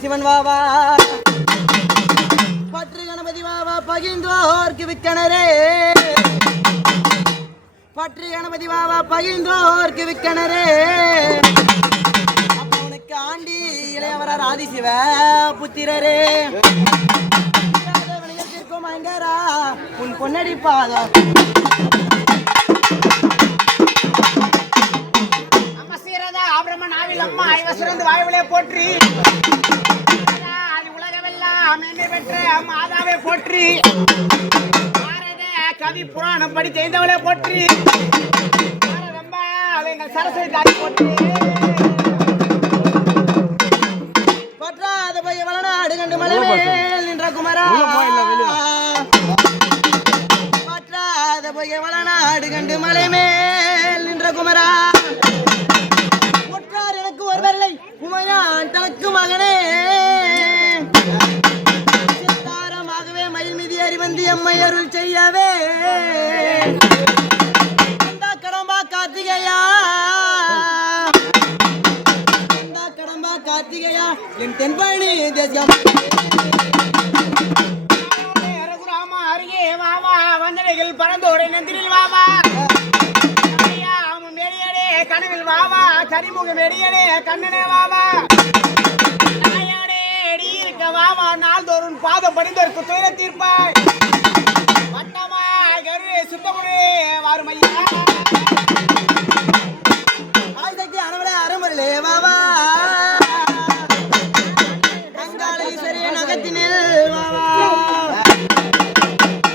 சிவன் வாவா பற்று கணபதி வாவா பகிர்ந்தோர்க்கு விக்கணரே பற்று கணபதி வாவா பகிர்ந்தோர்க்கு விக்கணரே உனக்கு ஆண்டி இளையவரார் ஆதிசிவ புத்திரரே மங்கரா உன் பொன்னடி பாதம் அம்மா ஐவசிறந்து வாயுவிலே போற்றி உலகமெல்லாம் பெற்ற மாதாவே போற்றி கவி புராணம் படி தெரிந்தவளே போற்றி சரஸ்வதி தாய் போற்றி பற்றாத பைய வளநாடு கண்டு மலைமேல் நின்ற குமரா பற்றாத பைய வளநாடு கண்டு மலைமேல் நின்ற குமரா உமையான் தனக்கு மகனே சித்தாரமாகவே மயில் மீதி அறிவந்தி அம்மை அருள் செய்யவே கடம்பா கார்த்திகையா கடம்பா கார்த்திகையா என் தென்பழனி தேசியம் ரகுராமா அருகே வாவா வந்தனைகள் பறந்தோடை நந்திரில் வாவா கனவில் வாவா கரிமுகம் எடியனே கண்ணனே வாவா நாயானே எடி இருக்க வாவா நாள்தோறும் பாதம் படிந்தோருக்கு துயர தீர்ப்பாய் வட்டமா கரு சுத்தமுடி வாருமையா ஆய்சக்தி அனவளே அறமருளே வாவா அங்காள ஈஸ்வரிய நகத்தினில் வாவா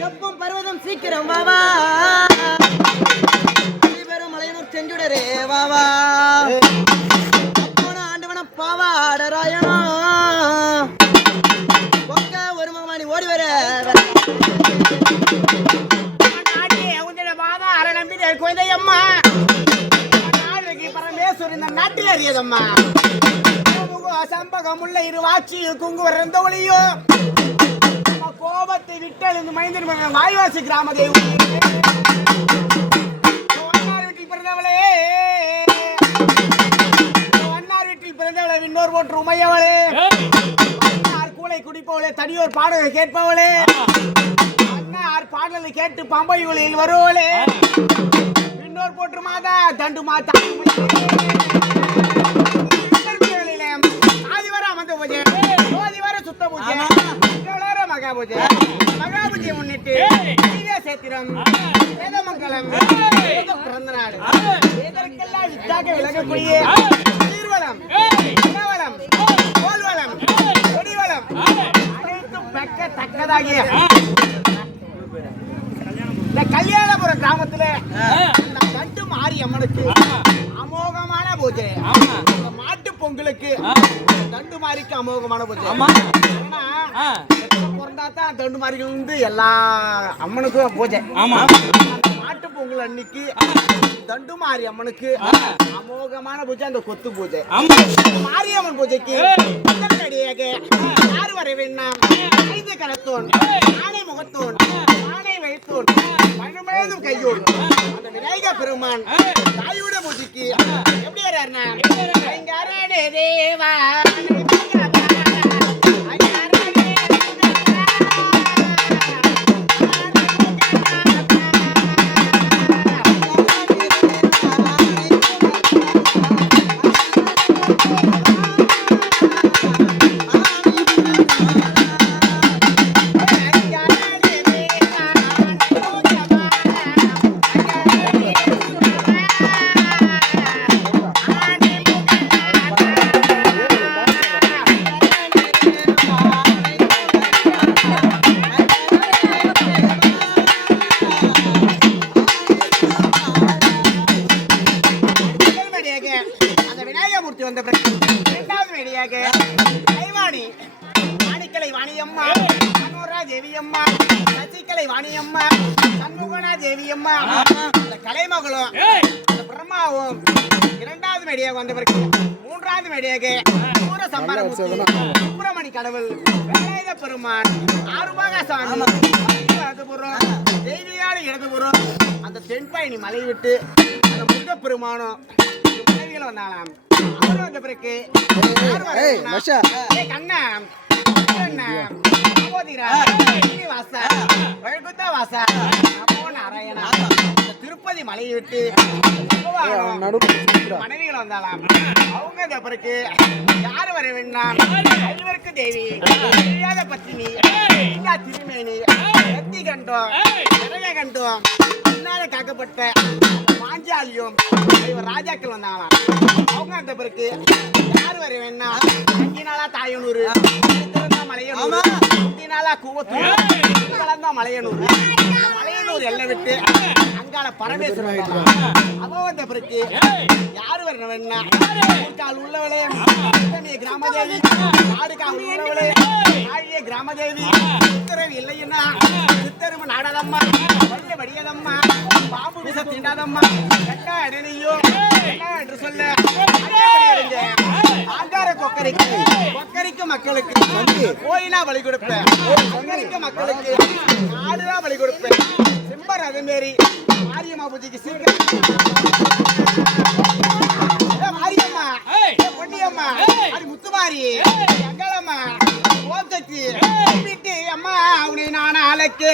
எப்பவும் பர்வதம் சீக்கிரம் வாவா பெரும் மலையனூர் செஞ்சுடரே வாவா போன ஆண்டவன பாவாடராயணா பொங்க ஒரு மகமானி ஓடி வர குழந்தையம்மா நாளைக்கு பரமேஸ்வரன் இந்த நாட்டில் அறியதம்மா சம்பகம் உள்ள இருவாட்சி குங்குவர் இருந்த ஒளியோ கோபத்தை விட்டு மைந்தன் வாய்வாசி கிராம தேவி வீட்டில் பிறந்தவளே அண்ணார் வீட்டில் பிறந்தவளே இன்னொரு போன்று உமையவளே கூளை குடிப்பவளே தனியோர் பாடலை கேட்பவளே அண்ணார் பாடலை கேட்டு பம்பை ஒளியில் வருவளே இன்னொரு போற்று மாதா தண்டு மாதா ஆதிவர அமர்ந்த பூஜை ஜோதிவர சுத்த பூஜை மகா பூஜை மகா பூஜையை முன்னிட்டு சேத்திரம் வேதமங்கலம் பிறந்த நாடு இதற்கெல்லாம் வித்தாக விலகக்கூடிய நீர்வளம் உணவளம் கோல்வளம் கொடிவளம் அனைத்தும் தக்கதாகிய இந்த கல்யாணபுரம் கிராமத்துல தண்டு மாறி அம்மனுக்கு அமோகமான பூஜை மாட்டு பொங்கலுக்கு தண்டு மாறிக்கு அமோகமான பூஜை பிறந்தாதான் தண்டு மாறிக்கு வந்து எல்லா அம்மனுக்கும் பூஜை மாட்டு பொங்கல் அன்னைக்கு தண்டு மாறி அம்மனுக்கு அமோகமான பூஜை அந்த கொத்து பூஜை மாரியம்மன் பூஜைக்கு யார் வரை வேணாம் ஐந்து கரத்தோன் ஆணை முகத்தோன் ஆணை வைத்தோன் மண்ணுமேதும் கையோடு அந்த விநாயக பெருமான் தாயோட பூஜைக்கு எப்படி வர்றாருன்னா தேவா கலைமகளும் பிரம்மாவும் இரண்டாவது மேடியாக வந்தவருக்கு மூன்றாவது மேடியாக சுப்பிரமணி கடவுள் விநாயக பெருமான் ஆறுபாகசாமி தெய்வீகால இடதுபுறம் அந்த தென்பயணி மலை விட்டு அந்த முருக பெருமானும் வந்தாலாம் அவரும் வந்த பிறகு கண்ணா திருப்பதி மலையை விட்டு மனைவிகள் வந்தாலாம் அவங்க இந்த பிறகு யாரு வர வேண்டாம் ஐவருக்கு தேவி தெரியாத பத்தினி திருமேனி எத்தி கண்டோம் நிறைய கண்டோம் முன்னால காக்கப்பட்ட பாஞ்சாலியும் ராஜாக்கள் வந்தாங்களாம் அவங்க அந்த பிறகு யாரு வர வேண்டாம் அஞ்சு நாளா தாயனூர் மலையனூர் நாளா கூவத்தூர் மலையனூர் மலையனூர் எல்லை விட்டு அங்கால பரமேஸ்வரன் அவன் வந்த பிறகு யாரு வரணும் வேணா ஊர்கால் உள்ளவளே கிராமதேவி நாடுகால் உள்ளவளே ஆழிய கிராமதேவி சித்தரவு இல்லைன்னா சித்தரும நாடதம்மா வல்ல வடியதம்மா பாம்பு விச தீண்டாதம்மா கட்டா அடனையோ என்று சொல்ல ஆங்கார கொக்கரிக்கு மக்களுக்கு கோயிலா வழி கொடுப்பேன் கொக்கரிக்கு மக்களுக்கு நாடுதான் வழி கொடுப்பேன் சிம்பர் அதே மாரி மாரியம்மா பூஜைக்கு சீக்கிரம் மாரியம்மா பொன்னியம்மா அது முத்துமாரி அங்காளம்மா ஓத்தச்சி வீட்டு அம்மா அவனை நான் அழைக்க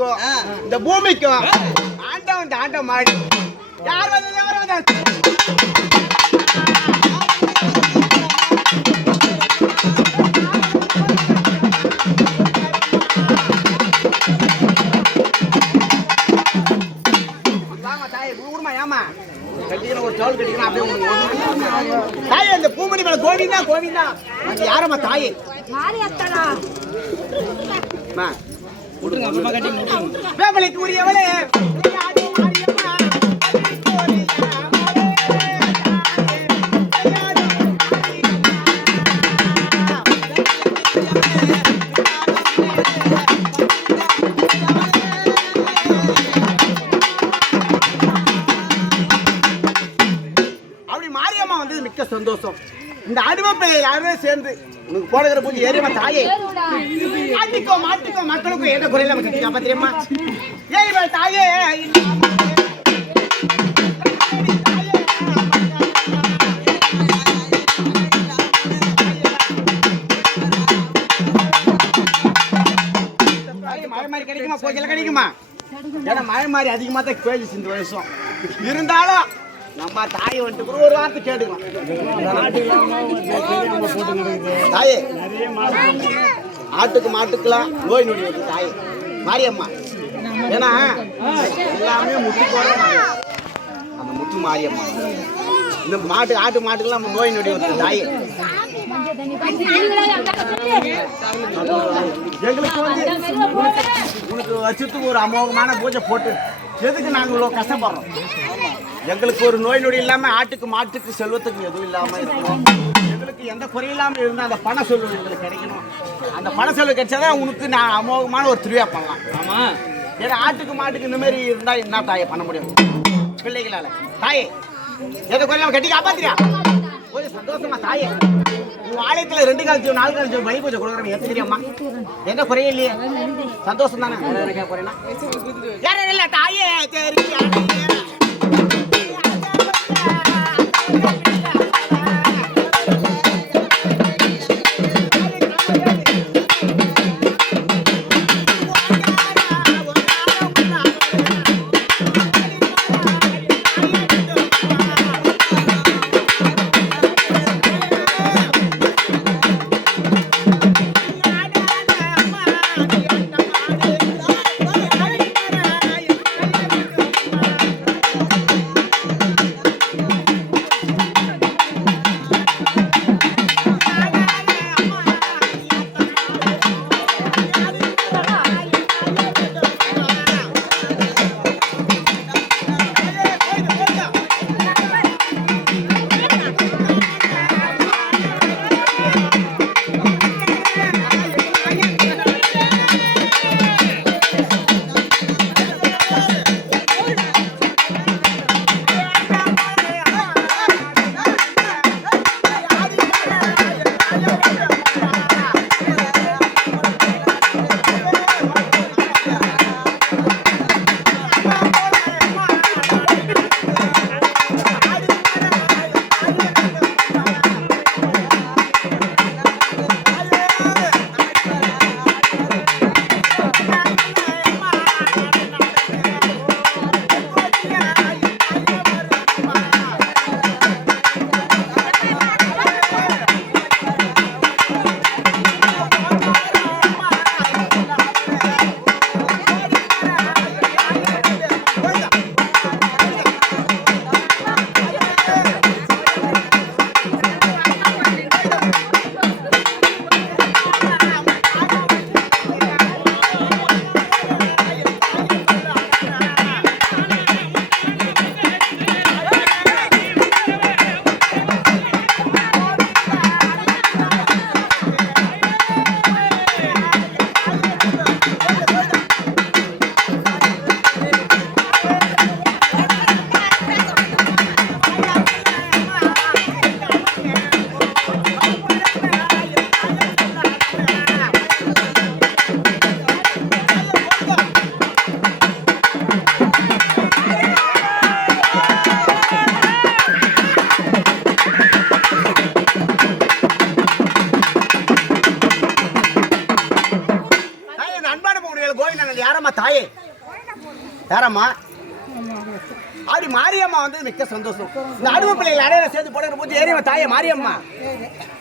வானத்துக்கும் இந்த பூமிக்கும் ஆண்டவன் ஆண்டம் மாடி யார் வந்தது எவர் வந்தாங்க ஒரு டவுல் கட்டிக்கணும் அப்படியே தாயே இந்த பூமணி மேல கோவிந்தா கோவிந்தா யாரம்மா தாயே வேமலைக்கு உரியவளே மிக்க சந்தோஷம். இந்த அடிமை யாருமே சேர்ந்து உனக்கு போடுகிற பூஜை ஏறியமா தாயே ஆட்டிக்கோ மாட்டிக்கோ மக்களுக்கும் எந்த குறையில நமக்கு காப்பாத்திரியம்மா ஏறிவா தாயே மழை மாதிரி கிடைக்குமா கோயில கிடைக்குமா ஏன்னா மழை மாதிரி அதிகமா தான் பேஜ் இந்த வருஷம் இருந்தாலும் நம்ம தாயை வந்துட்டு ஒரு வார்த்தை கேட்டுக்கலாம் தாயே ஆட்டுக்கு மாட்டுக்கெல்லாம் நோய் நொடி வருது தாயே மாரியம்மா ஏன்னா எல்லாமே முட்டு போடுற அந்த முத்து மாரியம்மா இந்த மாட்டு ஆட்டு மாட்டுக்கெல்லாம் நோய் நொடி வருது தாயே எங்களுக்கு உனக்கு வருஷத்துக்கு ஒரு அமோகமான பூஜை போட்டு எதுக்கு நாங்கள் இவ்வளோ கஷ்டப்படுறோம் எங்களுக்கு ஒரு நோய் நொடி இல்லாமல் ஆட்டுக்கு மாட்டுக்கு செல்வத்துக்கு எதுவும் இல்லாமல் இருக்கணும் எங்களுக்கு எந்த குறையும் இல்லாமல் இருந்தால் அந்த பண செல்வம் எங்களுக்கு கிடைக்கணும் அந்த பண செல்வம் கிடைச்சாதான் உனக்கு நான் அமோகமான ஒரு திருவிழா பண்ணலாம் ஆமாம் ஏன்னா ஆட்டுக்கு மாட்டுக்கு இந்த மாதிரி இருந்தால் என்ன தாயை பண்ண முடியும் பிள்ளைகளால் தாயே எந்த குறையில்லாமல் கட்டி காப்பாத்திரியா கொஞ்சம் சந்தோஷமா தாயே உன் ஆலயத்தில் 2 காலத்தையும் 4 காலத்தையும் பலி பூஜை கொடுக்குறேன் எத்த தெரியாமா எந்த குறையும் இல்லையே சந்தோஷம் தானே குறைனா யாரும் இல்லை தாயே தெரியா யாரம்மா? அப்படி மாரியம்மா வந்து மிக்க சந்தோஷம். இந்த அடிமை பிள்ளைகளை அடையிற சேர்த்து போடுற பூஜை ஏறிய தாயே மாரியம்மா.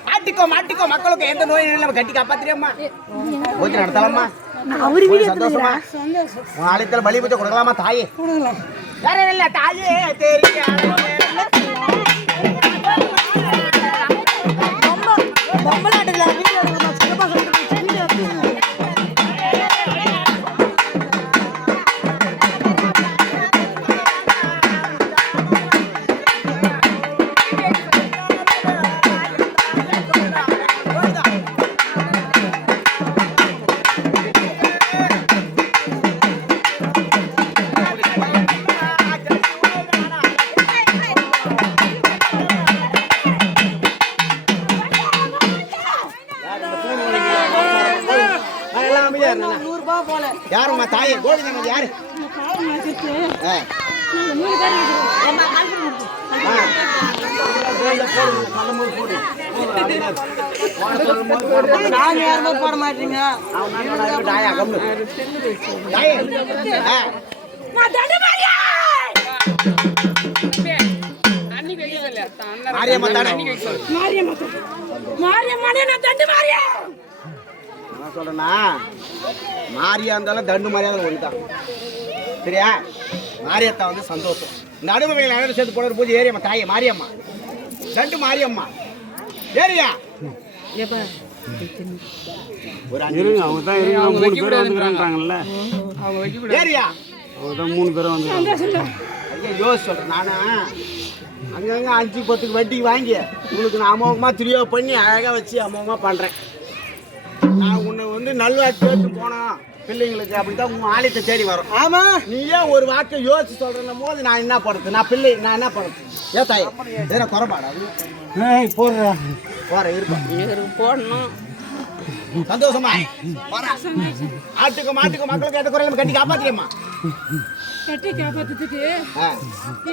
மாட்டிக்கோ மக்களுக்கு எந்த நோய் நம்ம கட்டி காப்பாத்திரியம்மா. பூஜை நடத்தலாமா? சந்தோஷமா? உன் ஆலயத்தில் பலி பூஜை கொடுக்கலாமா தாயே? வேற இல்ல தாயே தெரியும். யாருமா தாயே? கோவிந்தங்க யாரு? போட மாட்டீங்க. மாரியம்மா தானே? நான் சொல்றேன்னா மாரியா இருந்தாலும் தண்டு மாரியாத ஒன்றுதான். சரியா? மாரியத்தா வந்து சந்தோஷம். இந்த அனுபவங்களை அனைவரும் சேர்த்து போடுற பூஜை ஏரியம்மா தாயே மாரியம்மா. தண்டு மாரியம்மா ஏரியா. ஒரு அவங்க தான் இருக்காங்க. 3 பேர் வந்துக்கிறாங்கல்ல. ஏரியா அவங்க தான் 3 பேர் வந்துக்கிறாங்க. ஐயா யோசி சொல்றேன். நானா அங்கங்க 5-10 வட்டிக்கு வாங்கி உங்களுக்கு நான் அமோகமாக துரியோக பண்ணி அழகாக வச்சு அமோகமாக பண்ணுறேன். நான் உன்னை வந்து நல்வாக்கு கேட்டு போனோம் பிள்ளைங்களுக்கு அப்படிதான் உன் ஆலயத்தை தேடி வரும். ஆமா, நீ ஏன் ஒரு வாக்கை யோசிச்சு சொல்றேன் போது நான் என்ன படுறது? நான் என்ன படுறது? ஏன் தாய் எதனா குறைபாடா? போற இருப்பேன் போடணும். சந்தோஷமா ஆட்டுக்கு மாட்டுக்கு மக்களுக்கு ஏற்ற குறையில கட்டி காப்பாத்தியம்மா. கட்டி காப்பாத்துறதுக்கு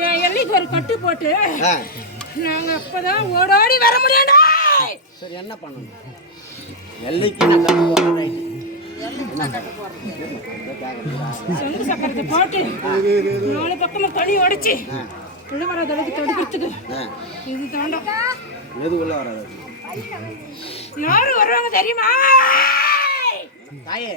என் எல்லைக்கு ஒரு கட்டு போட்டு நாங்க அப்பதான் ஓடோடி வர முடியாண்டா. சரி என்ன பண்ணணும்? எல்லைக்கு நான் கட்டு போடுறேன். சொந்த சக்கரத்தை போட்டு 4 பக்கமும் தனி உடைச்சு உள்ள வராத அளவுக்கு தடுக்கிறதுக்கு இது தாண்டா. எது உள்ள வராது? யாரு வருவாங்க தெரியுமா? தாயே